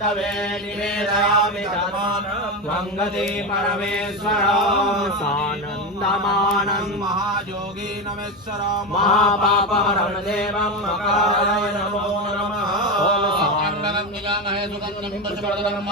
तवे निवेदयामि त्वंगति परमेश्वर सानन्दमानं महायोगी नमेश्वर महापापहरं देवं मकाराय नमो नमः ओम निजामहे सुगन्धं पुष्पवर्धनं